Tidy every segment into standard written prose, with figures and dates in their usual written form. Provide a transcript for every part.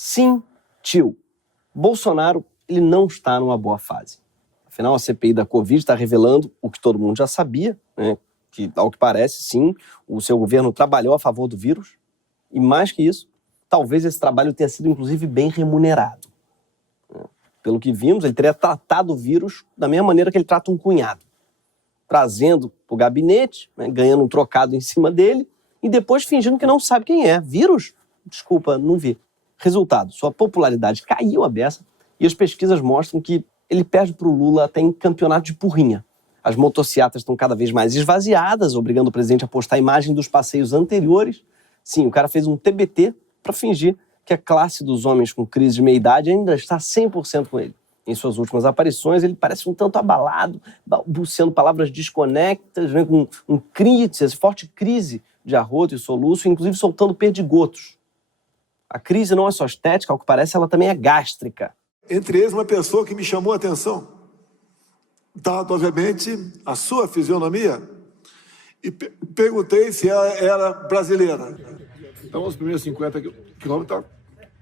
Sentiu. Bolsonaro, ele não está numa boa fase. Afinal, a CPI da Covid está revelando o que todo mundo já sabia, né? Que, ao que parece, sim, o seu governo trabalhou a favor do vírus. E mais que isso, talvez esse trabalho tenha sido, inclusive, bem remunerado. Pelo que vimos, ele teria tratado o vírus da mesma maneira que ele trata um cunhado. Trazendo para o gabinete, né, ganhando um trocado em cima dele, e depois fingindo que não sabe quem é. Vírus? Desculpa, não vi. Resultado, sua popularidade caiu a beça e as pesquisas mostram que ele perde para o Lula até em campeonato de porrinha. As motocicletas estão cada vez mais esvaziadas, obrigando o presidente a postar a imagem dos passeios anteriores. Sim, o cara fez um TBT para fingir que a classe dos homens com crise de meia-idade ainda está 100% com ele. Em suas últimas aparições, ele parece um tanto abalado, balbuciando palavras desconectas, né, com forte crise de arroto e soluço, inclusive soltando perdigotos. A crise não é só estética, ao que parece, ela também é gástrica. Entre eles, uma pessoa que me chamou a atenção, dado, obviamente, a sua fisionomia, e perguntei se ela era brasileira. Então, os primeiros 50 quilômetros estão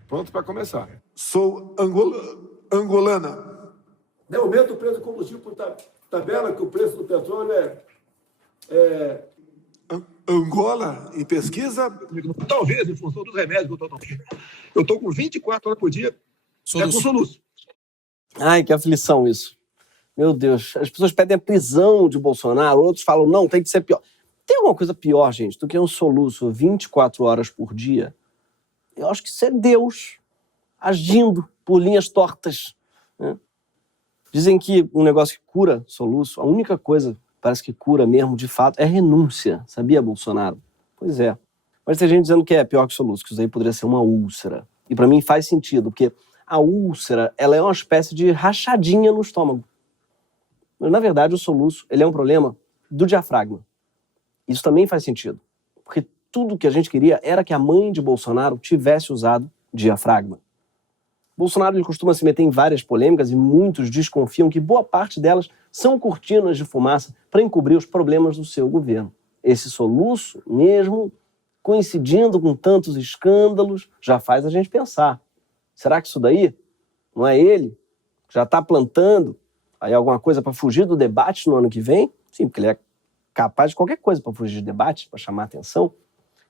prontos para começar. Sou angolana. No momento, o preço do combustível por tabela, que o preço do petróleo é Angola, em pesquisa? Talvez, em função dos remédios que eu estou tomando. Eu estou com 24 horas por dia com soluço. Ai, que aflição isso. Meu Deus, as pessoas pedem a prisão de Bolsonaro, outros falam, não, tem que ser pior. Tem alguma coisa pior, gente, do que um soluço 24 horas por dia? Eu acho que isso é Deus agindo por linhas tortas, né? Dizem que um negócio que cura soluço, a única coisa parece que cura mesmo, de fato, é renúncia. Sabia, Bolsonaro? Pois é. Mas tem gente dizendo que é pior que soluço, que isso aí poderia ser uma úlcera. E pra mim faz sentido, porque a úlcera, ela é uma espécie de rachadinha no estômago. Mas, na verdade, o soluço, ele é um problema do diafragma. Isso também faz sentido. Porque tudo que a gente queria era que a mãe de Bolsonaro tivesse usado diafragma. Bolsonaro ele costuma se meter em várias polêmicas e muitos desconfiam que boa parte delas são cortinas de fumaça para encobrir os problemas do seu governo. Esse soluço, mesmo coincidindo com tantos escândalos, já faz a gente pensar. Será que isso daí não é ele? Já está plantando aí alguma coisa para fugir do debate no ano que vem? Sim, porque ele é capaz de qualquer coisa para fugir de debate, para chamar atenção.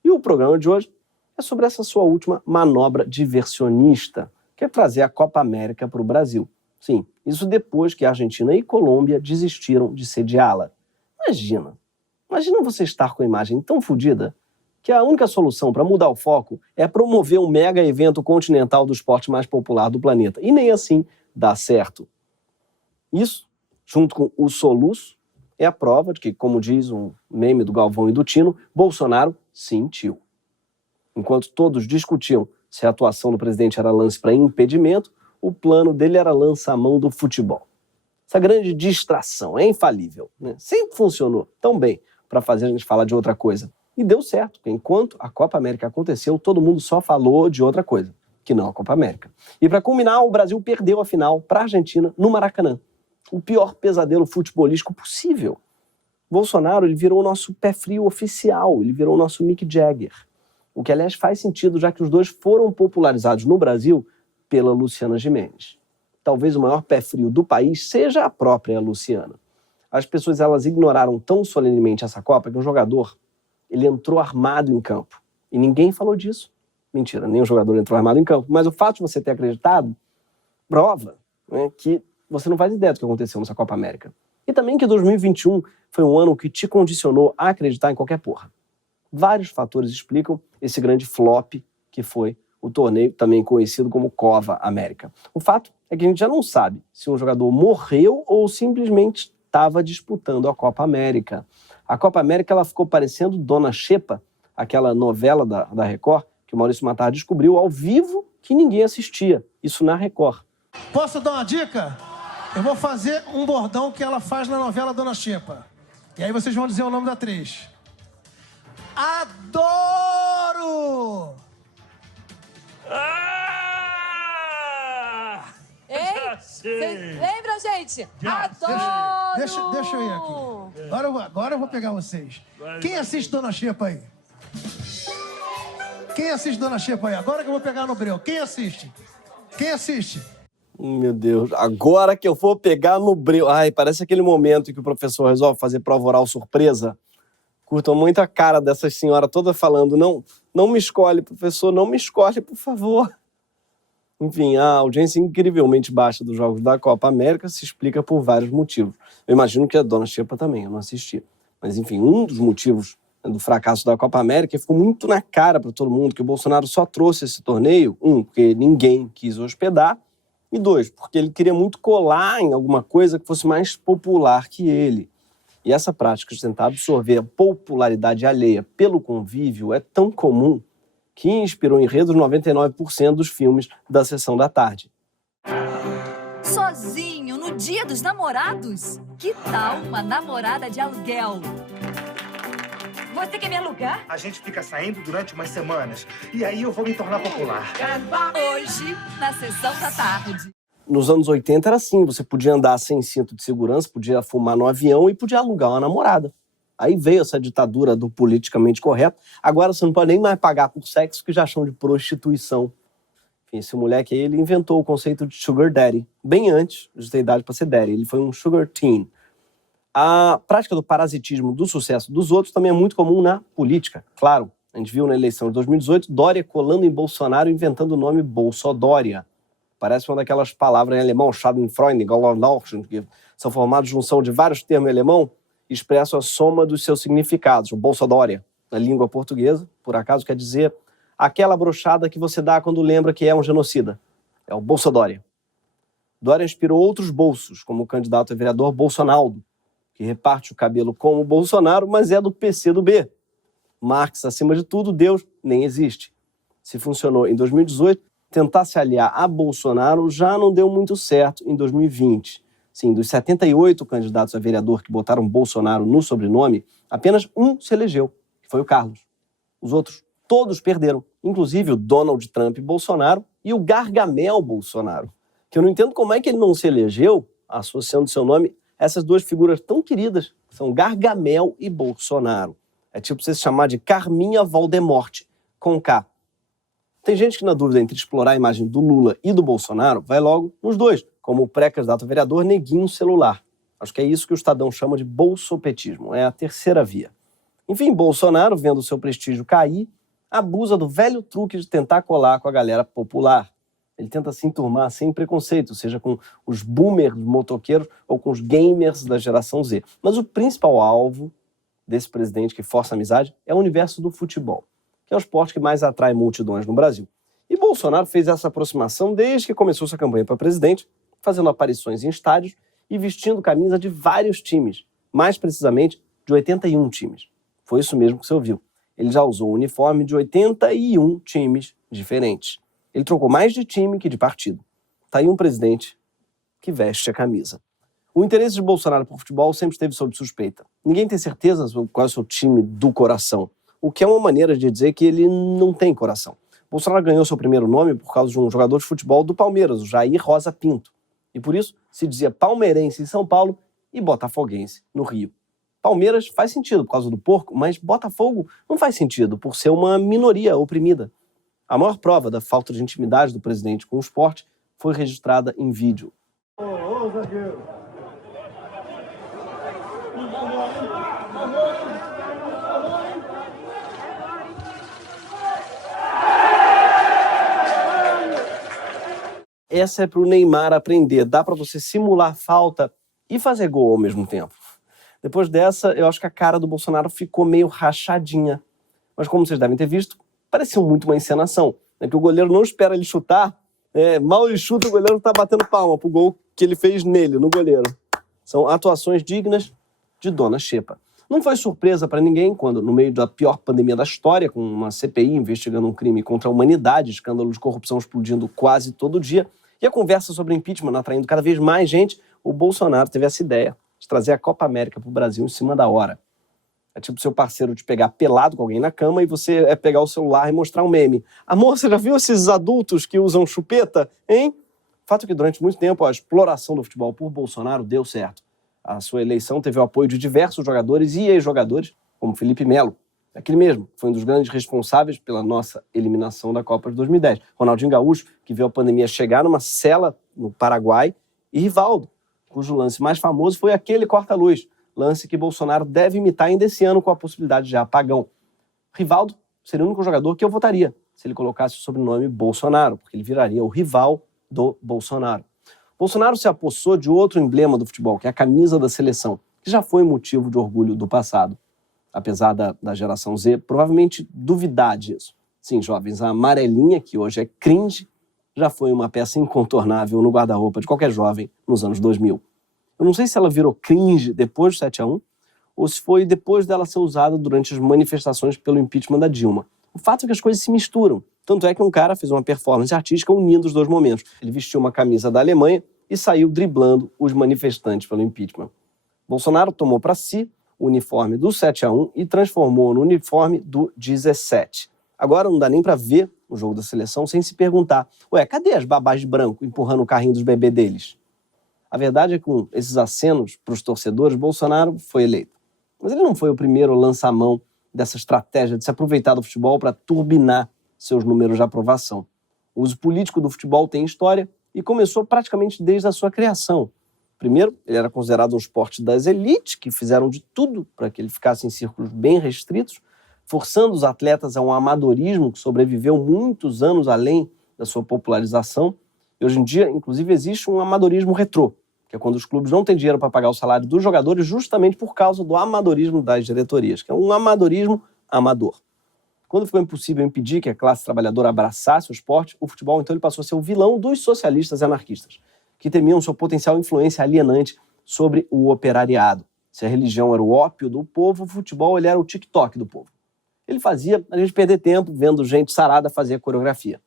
E o programa de hoje é sobre essa sua última manobra diversionista, que é trazer a Copa América para o Brasil. Sim, isso depois que a Argentina e Colômbia desistiram de sediá-la. Imagina você estar com a imagem tão fodida que a única solução para mudar o foco é promover um mega evento continental do esporte mais popular do planeta. E nem assim dá certo. Isso, junto com o soluço, é a prova de que, como diz um meme do Galvão e do Tino, Bolsonaro sentiu. Enquanto todos discutiam se a atuação do presidente era lance para impedimento, o plano dele era lançar a mão do futebol. Essa grande distração é infalível, né? Sempre funcionou tão bem para fazer a gente falar de outra coisa. E deu certo, porque enquanto a Copa América aconteceu, todo mundo só falou de outra coisa, que não a Copa América. E para culminar, o Brasil perdeu a final para a Argentina no Maracanã. O pior pesadelo futebolístico possível. Bolsonaro ele virou o nosso pé frio oficial, ele virou o nosso Mick Jagger. O que, aliás, faz sentido, já que os dois foram popularizados no Brasil pela Luciana Gimenez. Talvez o maior pé frio do país seja a própria Luciana. As pessoas elas ignoraram tão solenemente essa Copa que um jogador ele entrou armado em campo. E ninguém falou disso. Mentira, nem o jogador entrou armado em campo. Mas o fato de você ter acreditado prova, né, que você não faz ideia do que aconteceu nessa Copa América. E também que 2021 foi um ano que te condicionou a acreditar em qualquer porra. Vários fatores explicam esse grande flop que foi o torneio, também conhecido como Copa América. O fato é que a gente já não sabe se um jogador morreu ou simplesmente estava disputando a Copa América. A Copa América ela ficou parecendo Dona Xepa, aquela novela da Record, que o Maurício Matar descobriu ao vivo que ninguém assistia. Isso na Record. Posso dar uma dica? Eu vou fazer um bordão que ela faz na novela Dona Xepa. E aí vocês vão dizer o nome da atriz. Adoro! Ei, vocês lembram, gente? Adoro! Deixa eu ir aqui. Agora eu vou pegar vocês. Quem assiste Dona Xepa aí? Quem assiste Dona Xepa aí? Agora que eu vou pegar no breu. Quem assiste? Quem assiste? Meu Deus, agora que eu vou pegar no breu. Ai, parece aquele momento em que o professor resolve fazer prova oral surpresa. Curtam muito a cara dessa senhora toda falando, não me escolhe, professor, não me escolhe, por favor. Enfim, a audiência incrivelmente baixa dos Jogos da Copa América se explica por vários motivos. Eu imagino que a Dona Xepa também, eu não assisti. Mas, enfim, um dos motivos do fracasso da Copa América ficou muito na cara para todo mundo que o Bolsonaro só trouxe esse torneio, porque ninguém quis hospedar, e 2, porque ele queria muito colar em alguma coisa que fosse mais popular que ele. E essa prática de tentar absorver a popularidade alheia pelo convívio é tão comum que inspirou enredos 99% dos filmes da Sessão da Tarde. Sozinho, no Dia dos Namorados? Que tal uma namorada de aluguel? Você quer me alugar? A gente fica saindo durante umas semanas. E aí eu vou me tornar popular. Hoje, na Sessão da Tarde. Nos anos 80 era assim, você podia andar sem cinto de segurança, podia fumar no avião e podia alugar uma namorada. Aí veio essa ditadura do politicamente correto. Agora você não pode nem mais pagar por sexo, que já chamam de prostituição. Enfim, esse moleque aí, ele inventou o conceito de sugar daddy, bem antes de ter idade para ser daddy. Ele foi um sugar teen. A prática do parasitismo do sucesso dos outros também é muito comum na política. Claro, a gente viu na eleição de 2018 Dória colando em Bolsonaro inventando o nome Bolsodória. Parece uma daquelas palavras em alemão, Schadenfreude, que são formadas de junção de vários termos em alemão e expressam a soma dos seus significados. O Bolsodória, na língua portuguesa, por acaso, quer dizer aquela brochada que você dá quando lembra que é um genocida. É o Bolsodória. Dória inspirou outros bolsos, como o candidato a vereador Bolsonaro, que reparte o cabelo como o Bolsonaro, mas é do PCdoB. Marx, acima de tudo, Deus nem existe. Se funcionou em 2018, tentar se aliar a Bolsonaro já não deu muito certo em 2020. Sim, dos 78 candidatos a vereador que botaram Bolsonaro no sobrenome, apenas um se elegeu, que foi o Carlos. Os outros todos perderam, inclusive o Donald Trump Bolsonaro e o Gargamel Bolsonaro, que eu não entendo como é que ele não se elegeu, associando seu nome a essas duas figuras tão queridas, que são Gargamel e Bolsonaro. É tipo você se chamar de Carminha Voldemort, com K. Tem gente que, na dúvida entre explorar a imagem do Lula e do Bolsonaro, vai logo nos dois, como o pré-candidato a vereador Neguinho Celular. Acho que é isso que o Estadão chama de bolsopetismo, é a terceira via. Enfim, Bolsonaro, vendo seu prestígio cair, abusa do velho truque de tentar colar com a galera popular. Ele tenta se enturmar sem preconceito, seja com os boomers motoqueiros ou com os gamers da geração Z. Mas o principal alvo desse presidente que força a amizade é o universo do futebol, que é o esporte que mais atrai multidões no Brasil. E Bolsonaro fez essa aproximação desde que começou sua campanha para presidente, fazendo aparições em estádios e vestindo camisa de vários times, mais precisamente de 81 times. Foi isso mesmo que você ouviu. Ele já usou o uniforme de 81 times diferentes. Ele trocou mais de time que de partido. Tá aí um presidente que veste a camisa. O interesse de Bolsonaro por futebol sempre esteve sob suspeita. Ninguém tem certeza sobre qual é o seu time do coração, o que é uma maneira de dizer que ele não tem coração. Bolsonaro ganhou seu primeiro nome por causa de um jogador de futebol do Palmeiras, o Jair Rosa Pinto. E por isso se dizia palmeirense em São Paulo e botafoguense no Rio. Palmeiras faz sentido por causa do porco, mas Botafogo não faz sentido por ser uma minoria oprimida. A maior prova da falta de intimidade do presidente com o esporte foi registrada em vídeo. Ô, zagueiro. Essa é para o Neymar aprender. Dá para você simular falta e fazer gol ao mesmo tempo. Depois dessa, eu acho que a cara do Bolsonaro ficou meio rachadinha. Mas como vocês devem ter visto, parecia muito uma encenação. Né? Que o goleiro não espera ele chutar, mal ele chuta, o goleiro está batendo palma pro gol que ele fez nele, no goleiro. São atuações dignas de Dona Xepa. Não foi surpresa para ninguém quando, no meio da pior pandemia da história, com uma CPI investigando um crime contra a humanidade, escândalo de corrupção explodindo quase todo dia, e a conversa sobre impeachment atraindo cada vez mais gente, o Bolsonaro teve essa ideia de trazer a Copa América para o Brasil em cima da hora. É tipo seu parceiro te pegar pelado com alguém na cama e você pegar o celular e mostrar um meme. Amor, você já viu esses adultos que usam chupeta, hein? Fato é que durante muito tempo a exploração do futebol por Bolsonaro deu certo. A sua eleição teve o apoio de diversos jogadores e ex-jogadores, como Felipe Melo. Aquele mesmo, foi um dos grandes responsáveis pela nossa eliminação da Copa de 2010. Ronaldinho Gaúcho, que viu a pandemia chegar numa cela no Paraguai, e Rivaldo, cujo lance mais famoso foi aquele corta-luz, lance que Bolsonaro deve imitar ainda esse ano com a possibilidade de apagão. Rivaldo seria o único jogador que eu votaria se ele colocasse o sobrenome Bolsonaro, porque ele viraria o rival do Bolsonaro. Bolsonaro se apossou de outro emblema do futebol, que é a camisa da seleção, que já foi motivo de orgulho do passado. Apesar da geração Z provavelmente duvidar disso. Sim, jovens, a amarelinha, que hoje é cringe, já foi uma peça incontornável no guarda-roupa de qualquer jovem nos anos 2000. Eu não sei se ela virou cringe depois do 7-1 ou se foi depois dela ser usada durante as manifestações pelo impeachment da Dilma. O fato é que as coisas se misturam. Tanto é que um cara fez uma performance artística unindo os dois momentos. Ele vestiu uma camisa da Alemanha e saiu driblando os manifestantes pelo impeachment. Bolsonaro tomou para si o uniforme do 7-1 e transformou no uniforme do 17. Agora não dá nem para ver o jogo da seleção sem se perguntar: ué, cadê as babás de branco empurrando o carrinho dos bebês deles? A verdade é que com esses acenos para os torcedores, Bolsonaro foi eleito. Mas ele não foi o primeiro a lançar a mão dessa estratégia de se aproveitar do futebol para turbinar seus números de aprovação. O uso político do futebol tem história e começou praticamente desde a sua criação. Primeiro, ele era considerado um esporte das elites, que fizeram de tudo para que ele ficasse em círculos bem restritos, forçando os atletas a um amadorismo que sobreviveu muitos anos além da sua popularização. E hoje em dia, inclusive, existe um amadorismo retrô, que é quando os clubes não têm dinheiro para pagar o salário dos jogadores justamente por causa do amadorismo das diretorias, que é um amadorismo amador. Quando ficou impossível impedir que a classe trabalhadora abraçasse o esporte, o futebol então ele passou a ser o vilão dos socialistas e anarquistas, que temiam sua potencial influência alienante sobre o operariado. Se a religião era o ópio do povo, o futebol ele era o TikTok do povo. Ele fazia a gente perder tempo vendo gente sarada fazer a coreografia.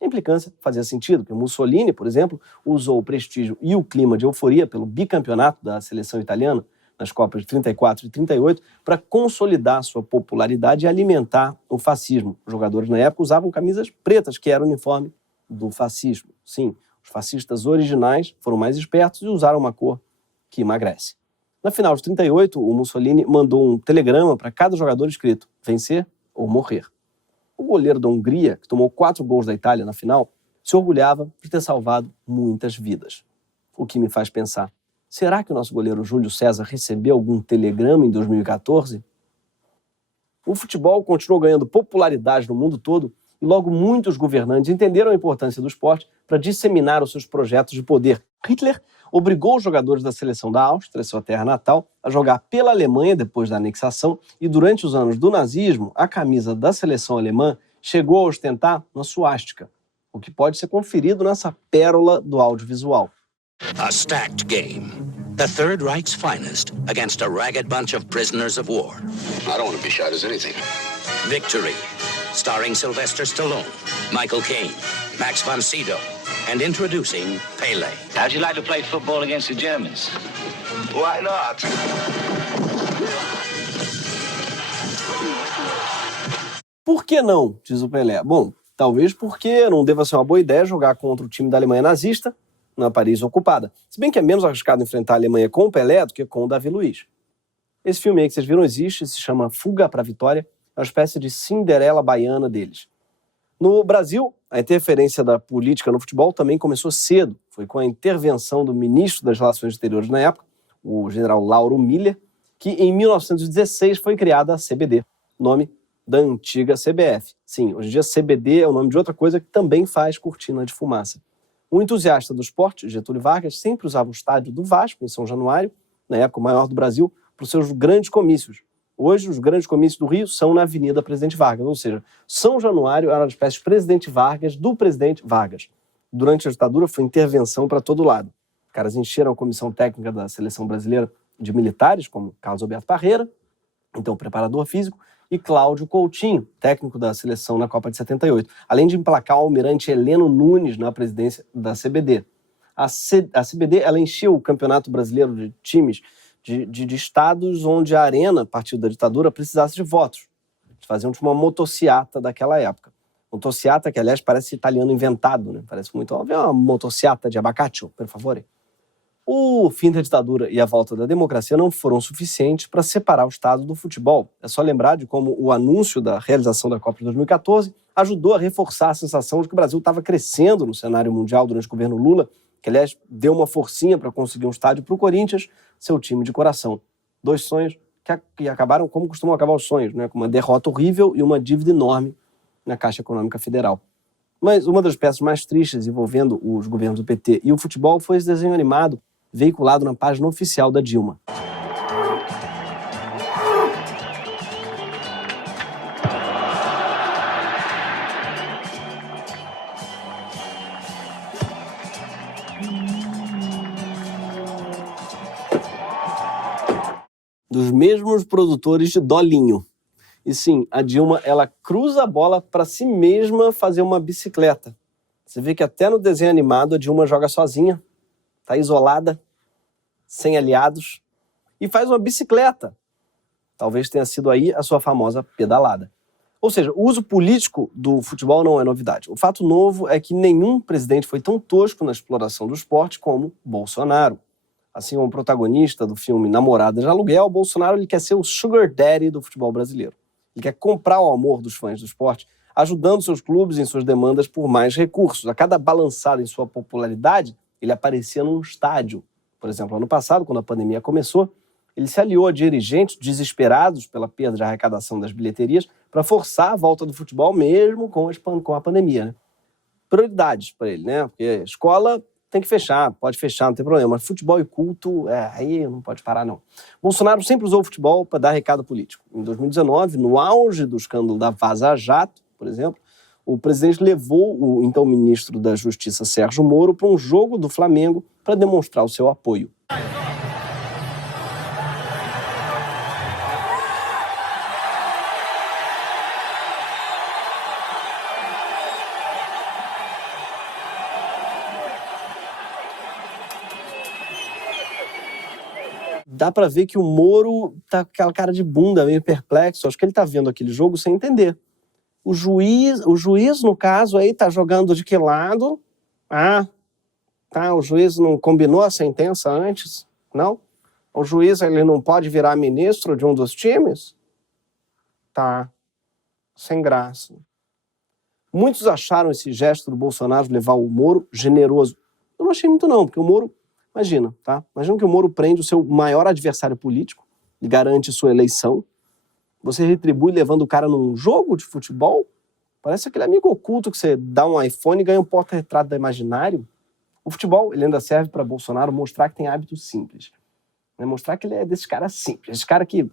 A implicância fazia sentido, porque Mussolini, por exemplo, usou o prestígio e o clima de euforia pelo bicampeonato da seleção italiana nas Copas de 34 e 38 para consolidar sua popularidade e alimentar o fascismo. Os jogadores na época usavam camisas pretas, que era o uniforme do fascismo. Sim, os fascistas originais foram mais espertos e usaram uma cor que emagrece. Na final de 38, o Mussolini mandou um telegrama para cada jogador escrito: vencer ou morrer. O goleiro da Hungria, que tomou 4 gols da Itália na final, se orgulhava de ter salvado muitas vidas. O que me faz pensar: será que o nosso goleiro Júlio César recebeu algum telegrama em 2014? O futebol continuou ganhando popularidade no mundo todo e logo muitos governantes entenderam a importância do esporte para disseminar os seus projetos de poder. Hitler obrigou os jogadores da seleção da Áustria, sua terra natal, a jogar pela Alemanha depois da anexação e durante os anos do nazismo, a camisa da seleção alemã chegou a ostentar uma suástica, o que pode ser conferido nessa pérola do audiovisual. A stacked game. The Third Reich's finest against a ragged bunch of prisoners of war. I don't want to be shot as anything. Victory. Starring Sylvester Stallone, Michael Caine, Max von Sydow, and introducing Pele. How'd you like to play football against the Germans? Why not? Por que não, diz o Pelé? Bom, talvez porque não deva ser uma boa ideia jogar contra o time da Alemanha nazista na Paris ocupada. Se bem que é menos arriscado enfrentar a Alemanha com o Pelé do que com o Davi Luiz. Esse filme aí que vocês viram existe, se chama Fuga para a Vitória, é uma espécie de Cinderela baiana deles. No Brasil, a interferência da política no futebol também começou cedo. Foi com a intervenção do ministro das Relações Exteriores na época, o general Lauro Miller, que em 1916 foi criada a CBD, nome da antiga CBF. Sim, hoje em dia CBD é o nome de outra coisa que também faz cortina de fumaça. Um entusiasta do esporte, Getúlio Vargas, sempre usava o estádio do Vasco, em São Januário, na época o maior do Brasil, para os seus grandes comícios. Hoje, os grandes comícios do Rio são na Avenida Presidente Vargas, ou seja, São Januário era uma espécie de Presidente Vargas do Presidente Vargas. Durante a ditadura, foi intervenção para todo lado. Os caras encheram a comissão técnica da Seleção Brasileira de militares, como Carlos Alberto Parreira, então preparador físico, e Cláudio Coutinho, técnico da seleção na Copa de 78, além de emplacar o almirante Heleno Nunes na presidência da CBD. A CBD ela encheu o Campeonato Brasileiro de times de estados onde a arena, a partir da ditadura, precisasse de votos. Eles faziam tipo uma motociata daquela época. Motociata, que aliás parece italiano inventado, né? Parece muito óbvio, é uma motociata de abacate, por favor. O fim da ditadura e a volta da democracia não foram suficientes para separar o Estado do futebol. É só lembrar de como o anúncio da realização da Copa de 2014 ajudou a reforçar a sensação de que o Brasil estava crescendo no cenário mundial durante o governo Lula, que, aliás, deu uma forcinha para conseguir um estádio para o Corinthians, seu time de coração. 2 sonhos que acabaram como costumam acabar os sonhos, né? Com uma derrota horrível e uma dívida enorme na Caixa Econômica Federal. Mas uma das peças mais tristes envolvendo os governos do PT e o futebol foi esse desenho animado veiculado na página oficial da Dilma. Dos mesmos produtores de Dolinho. E sim, a Dilma, ela cruza a bola para si mesma fazer uma bicicleta. Você vê que até no desenho animado a Dilma joga sozinha, tá isolada, sem aliados, e faz uma bicicleta. Talvez tenha sido aí a sua famosa pedalada. Ou seja, o uso político do futebol não é novidade. O fato novo é que nenhum presidente foi tão tosco na exploração do esporte como Bolsonaro. Assim como o protagonista do filme Namorada de Aluguel, Bolsonaro ele quer ser o sugar daddy do futebol brasileiro. Ele quer comprar o amor dos fãs do esporte, ajudando seus clubes em suas demandas por mais recursos. A cada balançada em sua popularidade, ele aparecia num estádio. Por exemplo, ano passado, quando a pandemia começou, ele se aliou a dirigentes desesperados pela perda de arrecadação das bilheterias para forçar a volta do futebol mesmo com a pandemia, né? Prioridades para ele, né? Porque escola tem que fechar, pode fechar, não tem problema. Mas futebol e culto, aí não pode parar, não. Bolsonaro sempre usou o futebol para dar recado político. Em 2019, no auge do escândalo da Vaza Jato, por exemplo, o presidente levou o então ministro da Justiça, Sérgio Moro, para um jogo do Flamengo para demonstrar o seu apoio. Dá pra ver que o Moro tá com aquela cara de bunda, meio perplexo. Acho que ele tá vendo aquele jogo sem entender. O juiz, no caso, aí tá jogando de que lado? O juiz não combinou a sentença antes? Não? O juiz, ele não pode virar ministro de um dos times? Tá. Sem graça. Muitos acharam esse gesto do Bolsonaro levar o Moro generoso. Eu não achei muito não, porque o Moro... Imagina, tá? Imagina que o Moro prende o seu maior adversário político e garante sua eleição. Você retribui levando o cara num jogo de futebol? Parece aquele amigo oculto que você dá um iPhone e ganha um porta-retrato da Imaginário. O futebol, ele ainda serve para Bolsonaro mostrar que tem hábitos simples. Mostrar que ele é desses caras simples. Esses caras que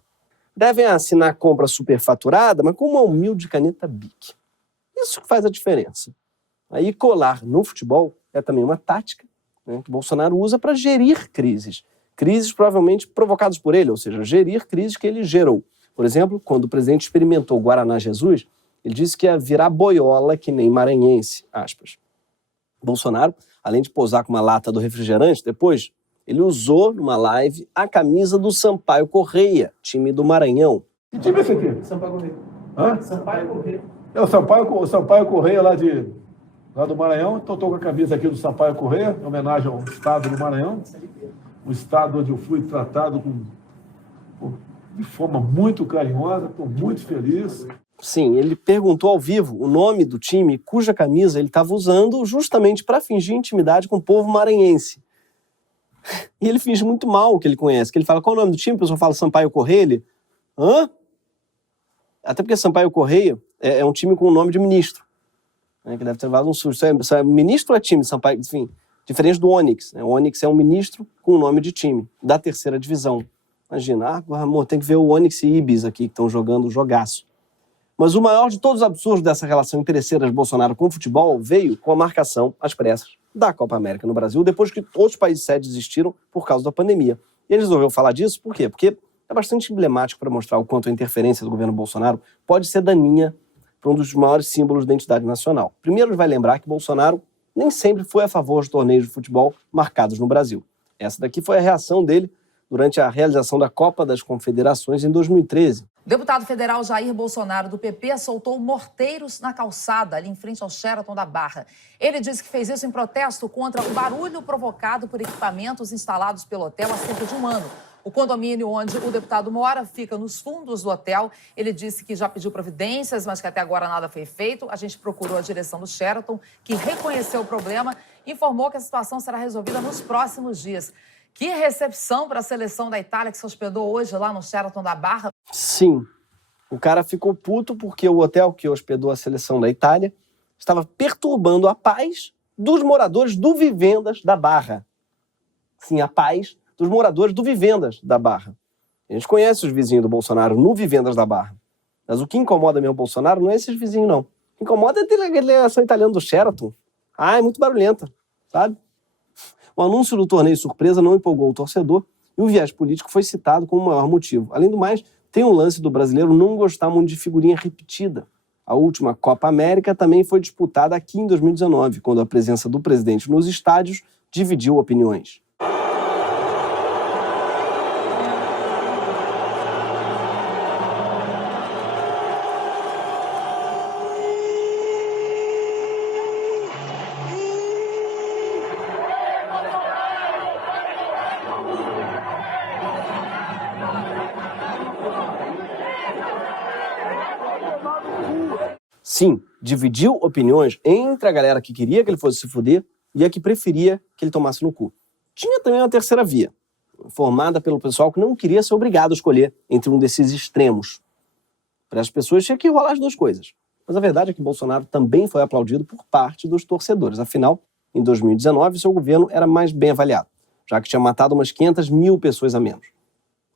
devem assinar compra superfaturada, mas com uma humilde caneta Bic. Isso que faz a diferença. Aí colar no futebol é também uma tática, né, que Bolsonaro usa para gerir crises. Crises provavelmente provocadas por ele, ou seja, gerir crises que ele gerou. Por exemplo, quando o presidente experimentou o Guaraná Jesus, ele disse que ia virar boiola que nem maranhense, aspas. Bolsonaro, além de posar com uma lata do refrigerante, depois ele usou numa live a camisa do Sampaio Correia, time do Maranhão. Que time é esse aqui? Sampaio Correia. Hã? Sampaio Correia. É o Sampaio Correia lá do Maranhão. Então estou com a camisa aqui do Sampaio Correia, em homenagem ao estado do Maranhão. Um estado onde eu fui tratado de forma muito carinhosa, estou muito feliz. Sim, ele perguntou ao vivo o nome do time cuja camisa ele estava usando justamente para fingir intimidade com o povo maranhense. E ele finge muito mal o que ele conhece, que ele fala, qual é o nome do time? O pessoal fala Sampaio Correia, ele... Hã? Até porque Sampaio Correia é um time com o nome de ministro, né, que deve ter levado um susto. Ministro é time, Sampaio, enfim, diferente do Onyx. Né? O Onyx é um ministro com o nome de time, da 3ª divisão. Imagina, amor, tem que ver o Onyx e Ibis aqui, que estão jogando jogaço. Mas o maior de todos os absurdos dessa relação interesseira de Bolsonaro com o futebol veio com a marcação às pressas da Copa América no Brasil, depois que outros países sede desistiram por causa da pandemia. E ele resolveu falar disso, por quê? Porque é bastante emblemático para mostrar o quanto a interferência do governo Bolsonaro pode ser daninha para um dos maiores símbolos da identidade nacional. Primeiro, ele vai lembrar que Bolsonaro nem sempre foi a favor de torneios de futebol marcados no Brasil. Essa daqui foi a reação dele durante a realização da Copa das Confederações em 2013. O deputado federal Jair Bolsonaro, do PP, soltou morteiros na calçada, ali em frente ao Sheraton da Barra. Ele disse que fez isso em protesto contra o barulho provocado por equipamentos instalados pelo hotel há cerca de um ano. O condomínio onde o deputado mora fica nos fundos do hotel. Ele disse que já pediu providências, mas que até agora nada foi feito. A gente procurou a direção do Sheraton, que reconheceu o problema e informou que a situação será resolvida nos próximos dias. Que recepção para a seleção da Itália que se hospedou hoje lá no Sheraton da Barra. Sim, o cara ficou puto porque o hotel que hospedou a seleção da Itália estava perturbando a paz dos moradores do Vivendas da Barra. Sim, a paz dos moradores do Vivendas da Barra. A gente conhece os vizinhos do Bolsonaro no Vivendas da Barra. Mas o que incomoda mesmo o Bolsonaro não é esses vizinhos, não. O que incomoda é a delegação italiana do Sheraton. Ah, é muito barulhenta, sabe? O anúncio do torneio surpresa não empolgou o torcedor e o viés político foi citado como o maior motivo. Além do mais, tem o lance do brasileiro não gostar muito de figurinha repetida. A última Copa América também foi disputada aqui em 2019, quando a presença do presidente nos estádios dividiu opiniões. Sim, dividiu opiniões entre a galera que queria que ele fosse se fuder e a que preferia que ele tomasse no cu. Tinha também uma terceira via, formada pelo pessoal que não queria ser obrigado a escolher entre um desses extremos. Para as pessoas tinha que rolar as duas coisas. Mas a verdade é que Bolsonaro também foi aplaudido por parte dos torcedores. Afinal, em 2019, seu governo era mais bem avaliado, já que tinha matado umas 500 mil pessoas a menos.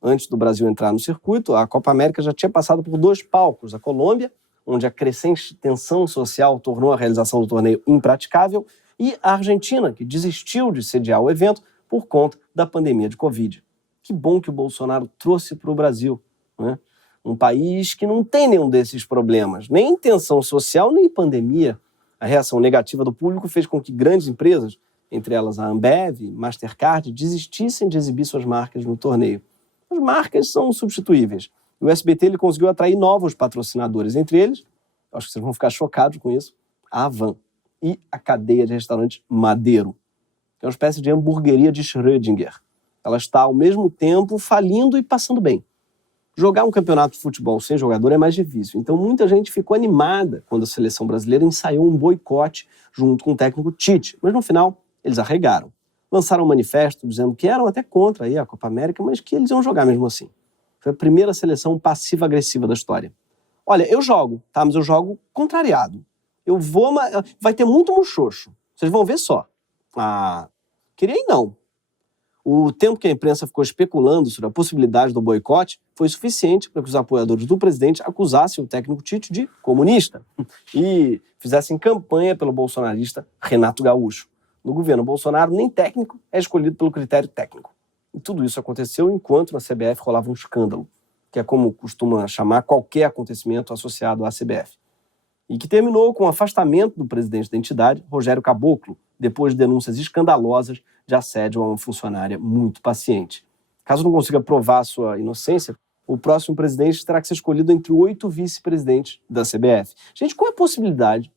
Antes do Brasil entrar no circuito, a Copa América já tinha passado por 2 palcos, a Colômbia, onde a crescente tensão social tornou a realização do torneio impraticável, e a Argentina, que desistiu de sediar o evento por conta da pandemia de Covid. Que bom que o Bolsonaro trouxe para o Brasil, né? Um país que não tem nenhum desses problemas, nem tensão social, nem pandemia. A reação negativa do público fez com que grandes empresas, entre elas a Ambev, Mastercard, desistissem de exibir suas marcas no torneio. As marcas são substituíveis. O SBT ele conseguiu atrair novos patrocinadores, entre eles, acho que vocês vão ficar chocados com isso, a Havan e a cadeia de restaurantes Madeiro, que é uma espécie de hamburgueria de Schrödinger. Ela está, ao mesmo tempo, falindo e passando bem. Jogar um campeonato de futebol sem jogador é mais difícil, então muita gente ficou animada quando a seleção brasileira ensaiou um boicote junto com o técnico Tite, mas no final eles arregaram. Lançaram um manifesto dizendo que eram até contra aí a Copa América, mas que eles iam jogar mesmo assim. Foi a primeira seleção passiva-agressiva da história. Olha, eu jogo, tá? Mas eu jogo contrariado. Eu vou, mas vai ter muito muxoxo. Vocês vão ver só. Ah, queria ir não. O tempo que a imprensa ficou especulando sobre a possibilidade do boicote foi suficiente para que os apoiadores do presidente acusassem o técnico Tite de comunista e fizessem campanha pelo bolsonarista Renato Gaúcho. No governo Bolsonaro, nem técnico é escolhido pelo critério técnico. E tudo isso aconteceu enquanto na CBF rolava um escândalo, que é como costuma chamar qualquer acontecimento associado à CBF. E que terminou com o afastamento do presidente da entidade, Rogério Caboclo, depois de denúncias escandalosas de assédio a uma funcionária muito paciente. Caso não consiga provar sua inocência, o próximo presidente terá que ser escolhido entre 8 vice-presidentes da CBF. Gente, qual é a possibilidade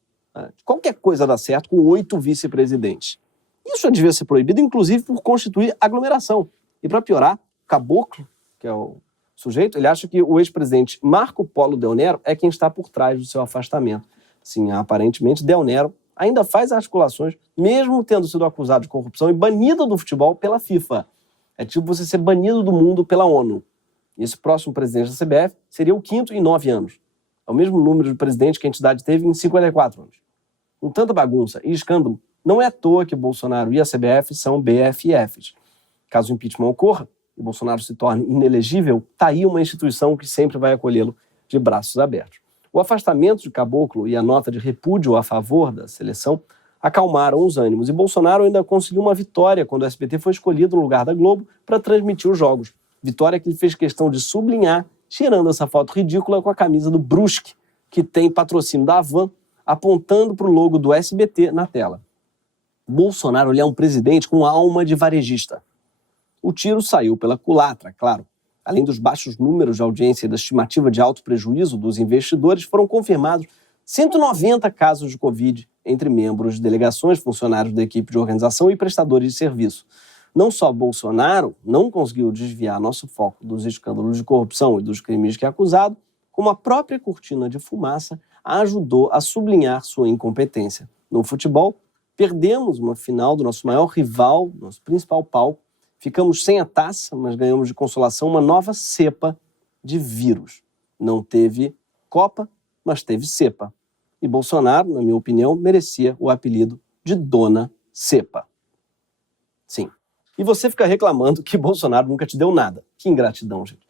de qualquer coisa dar certo com 8 vice-presidentes? Isso já devia ser proibido, inclusive por constituir aglomeração. E para piorar, Caboclo, que é o sujeito, ele acha que o ex-presidente Marco Polo Del Nero é quem está por trás do seu afastamento. Sim, aparentemente, Del Nero ainda faz articulações, mesmo tendo sido acusado de corrupção e banido do futebol pela FIFA. É tipo você ser banido do mundo pela ONU. E esse próximo presidente da CBF seria o 5º em 9 anos. É o mesmo número de presidentes que a entidade teve em 54 anos. Com tanta bagunça e escândalo, não é à toa que Bolsonaro e a CBF são BFFs. Caso o impeachment ocorra e Bolsonaro se torne inelegível, está aí uma instituição que sempre vai acolhê-lo de braços abertos. O afastamento de Caboclo e a nota de repúdio a favor da seleção acalmaram os ânimos e Bolsonaro ainda conseguiu uma vitória quando o SBT foi escolhido no lugar da Globo para transmitir os jogos. Vitória que ele fez questão de sublinhar, tirando essa foto ridícula com a camisa do Brusque, que tem patrocínio da Havan, apontando para o logo do SBT na tela. Bolsonaro ele é um presidente com alma de varejista. O tiro saiu pela culatra, claro. Além dos baixos números de audiência e da estimativa de alto prejuízo dos investidores, foram confirmados 190 casos de Covid entre membros de delegações, funcionários da equipe de organização e prestadores de serviço. Não só Bolsonaro não conseguiu desviar nosso foco dos escândalos de corrupção e dos crimes que é acusado, como a própria cortina de fumaça ajudou a sublinhar sua incompetência. No futebol, perdemos uma final do nosso maior rival, nosso principal palco, ficamos sem a taça, mas ganhamos de consolação uma nova cepa de vírus. Não teve Copa, mas teve cepa. E Bolsonaro, na minha opinião, merecia o apelido de Dona Cepa. Sim. E você fica reclamando que Bolsonaro nunca te deu nada. Que ingratidão, gente.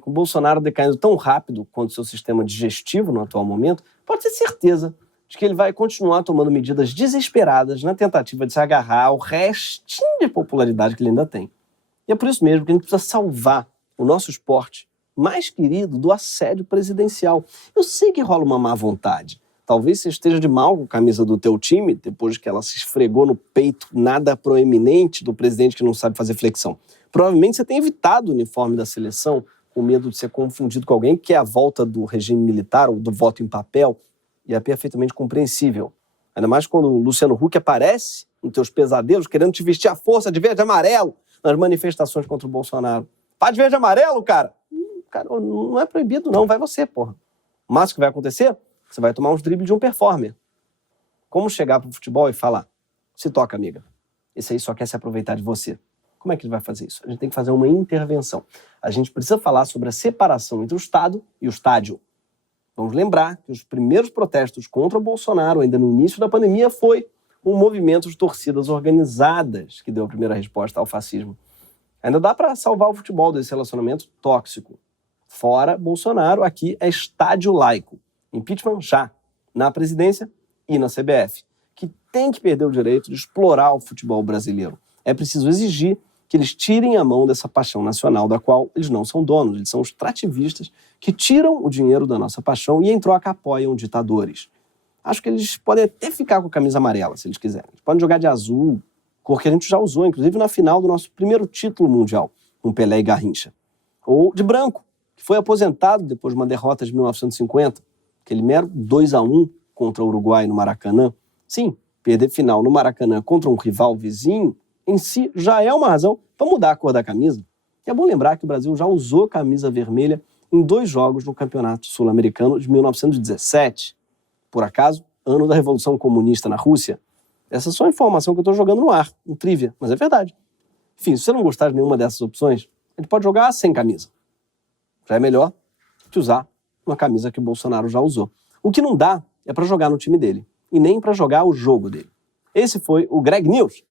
Com Bolsonaro decaindo tão rápido quanto seu sistema digestivo no atual momento, pode ter certeza de que ele vai continuar tomando medidas desesperadas na tentativa de se agarrar ao restinho de popularidade que ele ainda tem. E é por isso mesmo que a gente precisa salvar o nosso esporte mais querido do assédio presidencial. Eu sei que rola uma má vontade. Talvez você esteja de mal com a camisa do teu time, depois que ela se esfregou no peito nada proeminente do presidente que não sabe fazer flexão. Provavelmente você tem evitado o uniforme da seleção com medo de ser confundido com alguém que é a volta do regime militar ou do voto em papel, e é perfeitamente compreensível. Ainda mais quando o Luciano Huck aparece nos teus pesadelos querendo te vestir à força de verde e amarelo nas manifestações contra o Bolsonaro. Faz de verde e amarelo, cara? Cara, não é proibido não, vai você, porra. O máximo que vai acontecer, você vai tomar uns dribles de um performer. Como chegar pro futebol e falar, se toca, amiga, esse aí só quer se aproveitar de você. Como é que ele vai fazer isso? A gente tem que fazer uma intervenção. A gente precisa falar sobre a separação entre o Estado e o estádio. Vamos lembrar que os primeiros protestos contra o Bolsonaro, ainda no início da pandemia, foi um movimento de torcidas organizadas que deu a primeira resposta ao fascismo. Ainda dá para salvar o futebol desse relacionamento tóxico. Fora Bolsonaro, aqui é estádio laico. Impeachment já, na presidência e na CBF, que tem que perder o direito de explorar o futebol brasileiro. É preciso exigir que eles tirem a mão dessa paixão nacional, da qual eles não são donos, eles são os trativistas que tiram o dinheiro da nossa paixão e em troca apoiam ditadores. Acho que eles podem até ficar com a camisa amarela, se eles quiserem. Eles podem jogar de azul, cor que a gente já usou, inclusive na final do nosso primeiro título mundial, com Pelé e Garrincha. Ou de branco, que foi aposentado depois de uma derrota de 1950, aquele mero 2-1 contra o Uruguai no Maracanã. Sim, perder final no Maracanã contra um rival vizinho, em si, já é uma razão para mudar a cor da camisa. E é bom lembrar que o Brasil já usou camisa vermelha em 2 jogos no Campeonato Sul-Americano de 1917. Por acaso, ano da Revolução Comunista na Rússia. Essa é só a informação que eu estou jogando no ar, um trivia, mas é verdade. Enfim, se você não gostar de nenhuma dessas opções, a gente pode jogar sem camisa. Já é melhor que usar uma camisa que o Bolsonaro já usou. O que não dá é para jogar no time dele, e nem para jogar o jogo dele. Esse foi o Greg News.